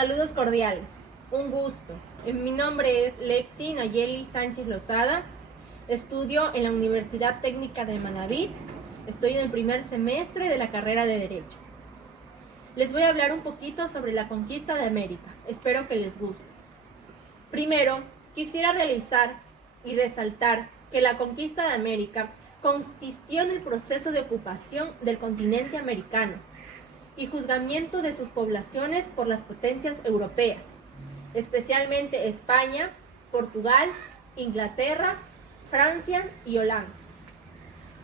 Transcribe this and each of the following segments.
Saludos cordiales, un gusto. Mi nombre es Lexi Nayeli Sánchez Lozada, estudio en la Universidad Técnica de Manabí, estoy en el primer semestre de la carrera de Derecho. Les voy a hablar un poquito sobre la conquista de América, espero que les guste. Primero, quisiera realizar y resaltar que la conquista de América consistió en el proceso de ocupación del continente americano y juzgamiento de sus poblaciones por las potencias europeas, especialmente España, Portugal, Inglaterra, Francia y Holanda.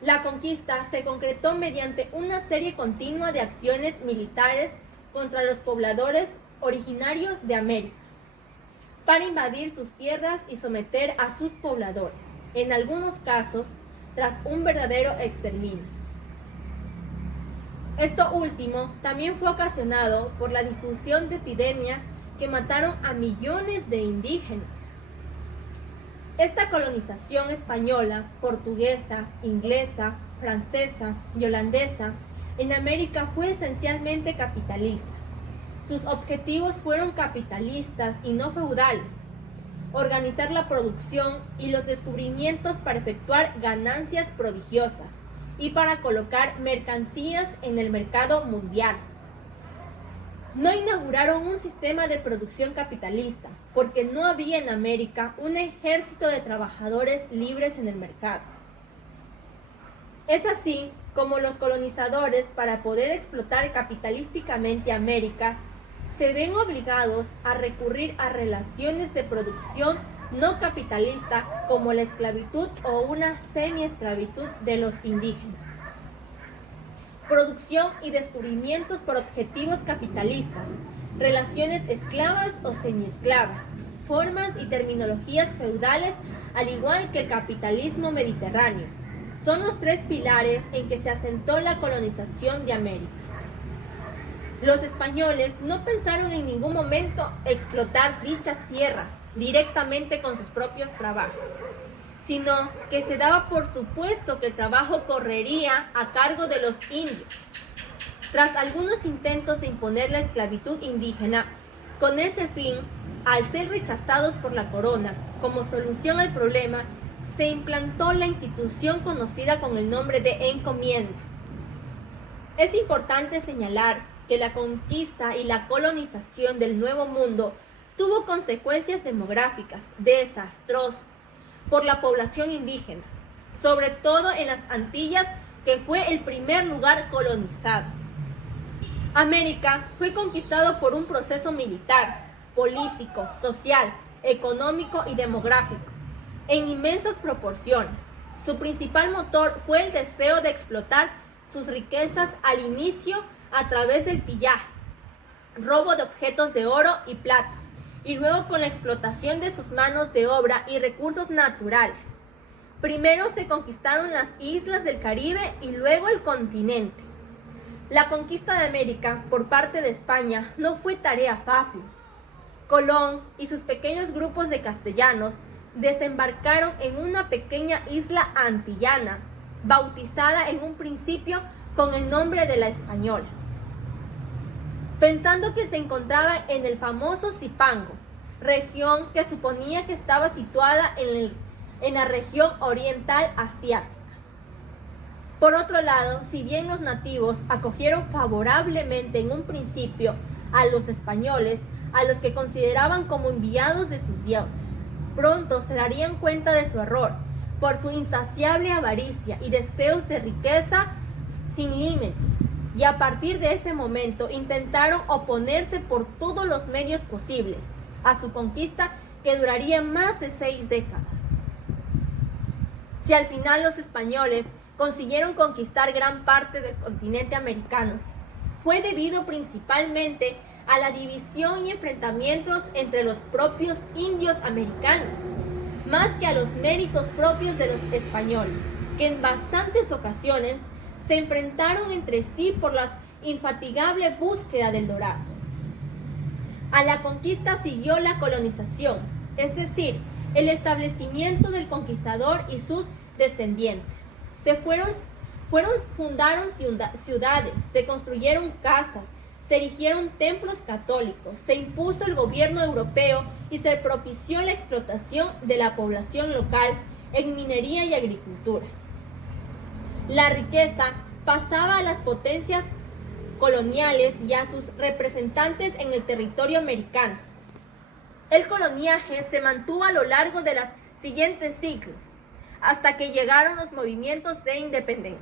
La conquista se concretó mediante una serie continua de acciones militares contra los pobladores originarios de América, para invadir sus tierras y someter a sus pobladores, en algunos casos, tras un verdadero exterminio. Esto último también fue ocasionado por la difusión de epidemias que mataron a millones de indígenas. Esta colonización española, portuguesa, inglesa, francesa y holandesa en América fue esencialmente capitalista. Sus objetivos fueron capitalistas y no feudales: organizar la producción y los descubrimientos para efectuar ganancias prodigiosas y para colocar mercancías en el mercado mundial. No inauguraron un sistema de producción capitalista, porque no había en América un ejército de trabajadores libres en el mercado. Es así como los colonizadores, para poder explotar capitalísticamente América, se ven obligados a recurrir a relaciones de producción no capitalista como la esclavitud o una semi-esclavitud de los indígenas. Producción y descubrimientos por objetivos capitalistas, relaciones esclavas o semiesclavas, formas y terminologías feudales, al igual que el capitalismo mediterráneo, son los tres pilares en que se asentó la colonización de América. Los españoles no pensaron en ningún momento explotar dichas tierras directamente con sus propios trabajos, sino que se daba por supuesto que el trabajo correría a cargo de los indios. Tras algunos intentos de imponer la esclavitud indígena, con ese fin, al ser rechazados por la corona, como solución al problema, se implantó la institución conocida con el nombre de encomienda. Es importante señalar que la conquista y la colonización del Nuevo Mundo tuvo consecuencias demográficas desastrosas por la población indígena, sobre todo en las Antillas, que fue el primer lugar colonizado. América fue conquistado por un proceso militar, político, social, económico y demográfico, en inmensas proporciones. Su principal motor fue el deseo de explotar sus riquezas al inicio a través del pillaje, robo de objetos de oro y plata, y luego con la explotación de sus manos de obra y recursos naturales. Primero se conquistaron las islas del Caribe y luego el continente. La conquista de América por parte de España no fue tarea fácil. Colón y sus pequeños grupos de castellanos desembarcaron en una pequeña isla antillana, bautizada en un principio con el nombre de La Española, pensando que se encontraba en el famoso Zipango, región que suponía que estaba situada en la región oriental asiática. Por otro lado, si bien los nativos acogieron favorablemente en un principio a los españoles, a los que consideraban como enviados de sus dioses, pronto se darían cuenta de su error por su insaciable avaricia y deseos de riqueza sin límites, y a partir de ese momento intentaron oponerse por todos los medios posibles a su conquista, que duraría más de 6 décadas. Si al final los españoles consiguieron conquistar gran parte del continente americano, fue debido principalmente a la división y enfrentamientos entre los propios indios americanos, más que a los méritos propios de los españoles, que en bastantes ocasiones se enfrentaron entre sí por la infatigable búsqueda del dorado. A la conquista siguió la colonización, es decir, el establecimiento del conquistador y sus descendientes. Fundaron ciudades, se construyeron casas, Se erigieron templos católicos, se impuso el gobierno europeo y se propició la explotación de la población local en minería y agricultura. La riqueza pasaba a las potencias coloniales y a sus representantes en el territorio americano. El coloniaje se mantuvo a lo largo de los siguientes siglos, hasta que llegaron los movimientos de independencia.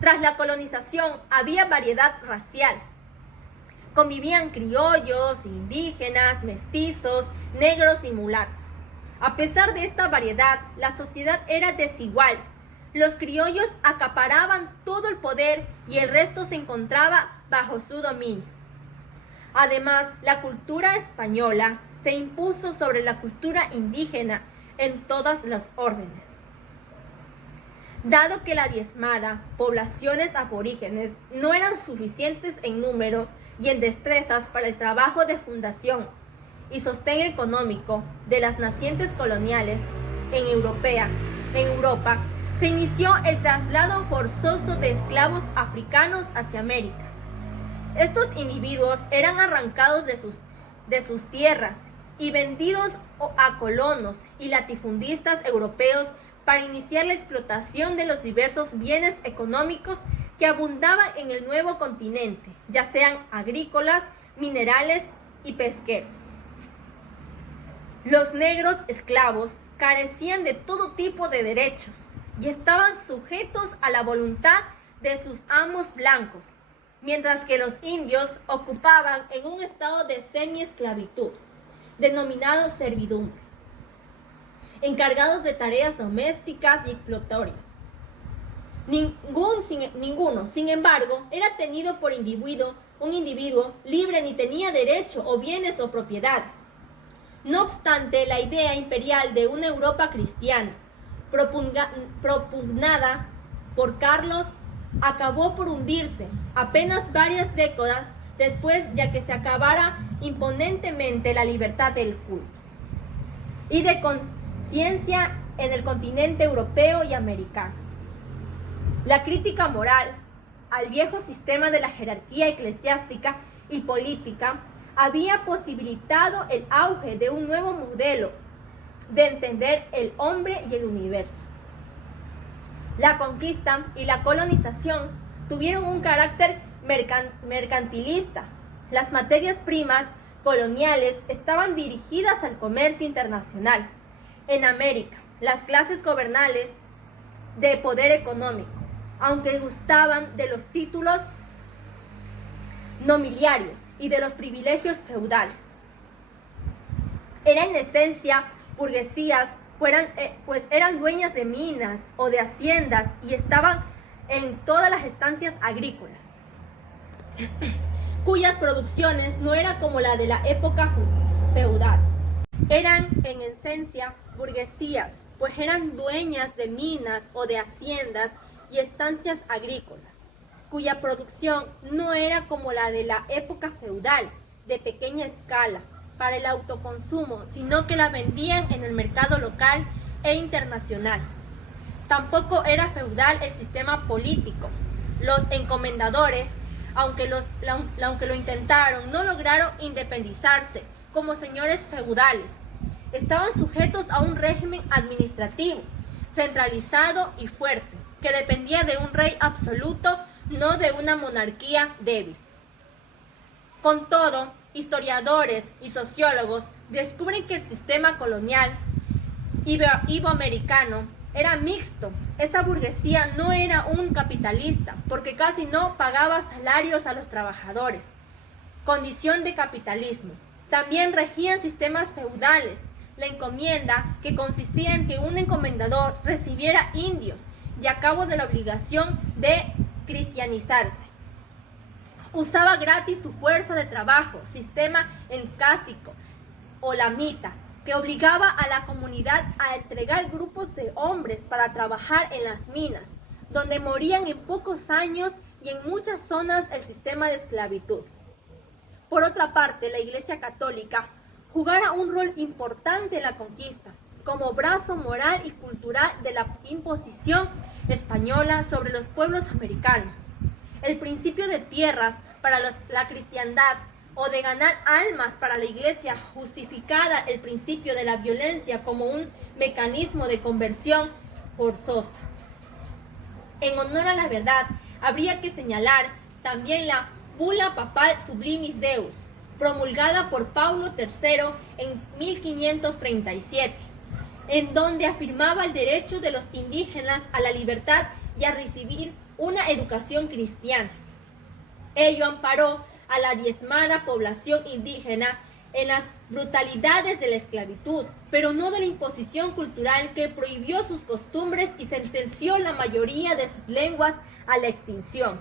Tras la colonización había variedad racial. Convivían criollos, indígenas, mestizos, negros y mulatos. A pesar de esta variedad, la sociedad era desigual. Los criollos acaparaban todo el poder y el resto se encontraba bajo su dominio. Además, la cultura española se impuso sobre la cultura indígena en todas las órdenes. Dado que la diezmada poblaciones aborígenes no eran suficientes en número y en destrezas para el trabajo de fundación y sostén económico de las nacientes coloniales en Europa, se inició el traslado forzoso de esclavos africanos hacia América. Estos individuos eran arrancados de sus tierras y vendidos a colonos y latifundistas europeos para iniciar la explotación de los diversos bienes económicos que abundaban en el nuevo continente, ya sean agrícolas, minerales y pesqueros. Los negros esclavos carecían de todo tipo de derechos y estaban sujetos a la voluntad de sus amos blancos, mientras que los indios ocupaban en un estado de semiesclavitud, denominado servidumbre, encargados de tareas domésticas y explotatorias. Ninguno, sin embargo, era tenido por un individuo libre ni tenía derecho o bienes o propiedades. No obstante, la idea imperial de una Europa cristiana, propugnada por Carlos, acabó por hundirse apenas varias décadas después, ya que se acabara imponentemente la libertad del culto y de conciencia en el continente europeo y americano. La crítica moral al viejo sistema de la jerarquía eclesiástica y política había posibilitado el auge de un nuevo modelo de entender el hombre y el universo. La conquista y la colonización tuvieron un carácter mercantilista. Las materias primas coloniales estaban dirigidas al comercio internacional. En América, las clases gobernales de poder económico, aunque gustaban de los títulos nobiliarios y de los privilegios feudales, eran en esencia burguesías, pues eran dueñas de minas o de haciendas y estaban en todas las estancias agrícolas, cuyas producciones no eran como la de la época feudal. Eran en esencia burguesías, pues eran dueñas de minas o de haciendas y estancias agrícolas, cuya producción no era como la de la época feudal, de pequeña escala, para el autoconsumo, sino que la vendían en el mercado local e internacional. Tampoco era feudal el sistema político. Los encomendadores, aunque lo intentaron, no lograron independizarse como señores feudales. Estaban sujetos a un régimen administrativo, centralizado y fuerte, que dependía de un rey absoluto, no de una monarquía débil. Con todo, historiadores y sociólogos descubren que el sistema colonial iberoamericano era mixto. Esa burguesía no era un capitalista, porque casi no pagaba salarios a los trabajadores, condición de capitalismo. También regían sistemas feudales, la encomienda, que consistía en que un encomendador recibiera indios y a cabo de la obligación de cristianizarse. Usaba gratis su fuerza de trabajo, sistema encásico o lamita, que obligaba a la comunidad a entregar grupos de hombres para trabajar en las minas, donde morían en pocos años, y en muchas zonas el sistema de esclavitud. Por otra parte, la Iglesia Católica jugara un rol importante en la conquista, como brazo moral y cultural de la imposición española sobre los pueblos americanos. el principio de tierras para la cristiandad o de ganar almas para la iglesia, justificada el principio de la violencia como un mecanismo de conversión forzosa. En honor a la verdad, habría que señalar también la Bula Papal Sublimis Deus, promulgada por Paulo III en 1537, en donde afirmaba el derecho de los indígenas a la libertad y a recibir una educación cristiana. Ello amparó a la diezmada población indígena en las brutalidades de la esclavitud, pero no de la imposición cultural que prohibió sus costumbres y sentenció la mayoría de sus lenguas a la extinción.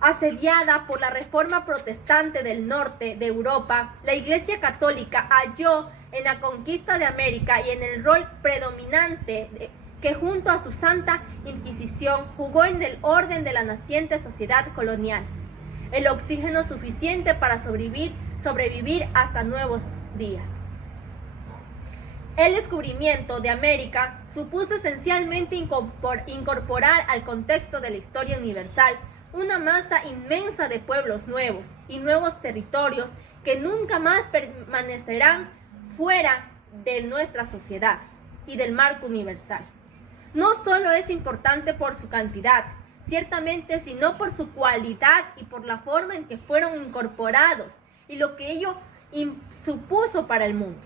Asediada por la reforma protestante del norte de Europa, la Iglesia Católica halló en la conquista de América y en el rol predominante que junto a su Santa Inquisición jugó en el orden de la naciente sociedad colonial, el oxígeno suficiente para sobrevivir hasta nuevos días. El descubrimiento de América supuso esencialmente incorporar al contexto de la historia universal una masa inmensa de pueblos nuevos y nuevos territorios que nunca más permanecerán fuera de nuestra sociedad y del marco universal. No solo es importante por su cantidad, ciertamente, sino por su cualidad y por la forma en que fueron incorporados y lo que ello supuso para el mundo.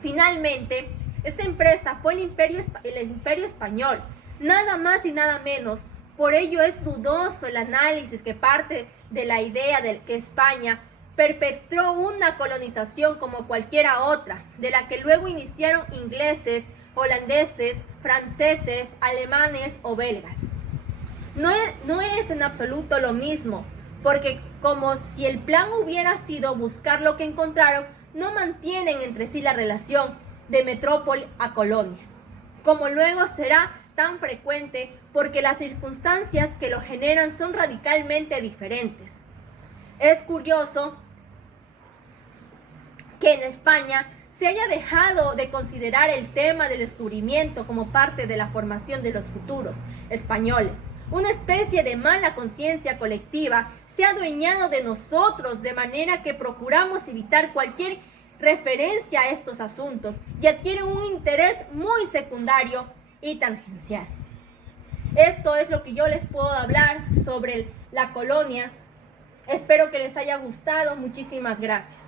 Finalmente, esta empresa fue el imperio español, nada más y nada menos. Por ello es dudoso el análisis que parte de la idea de que España perpetró una colonización como cualquiera otra, de la que luego iniciaron ingleses, holandeses, franceses, alemanes o belgas. No es en absoluto lo mismo, porque como si el plan hubiera sido buscar lo que encontraron, no mantienen entre sí la relación de metrópoli a colonia, como luego será tan frecuente porque las circunstancias que lo generan son radicalmente diferentes. Es curioso que en España se haya dejado de considerar el tema del descubrimiento como parte de la formación de los futuros españoles. Una especie de mala conciencia colectiva se ha adueñado de nosotros, de manera que procuramos evitar cualquier referencia a estos asuntos y adquiere un interés muy secundario y tangencial. Esto es lo que yo les puedo hablar sobre la colonia. Espero que les haya gustado. Muchísimas gracias.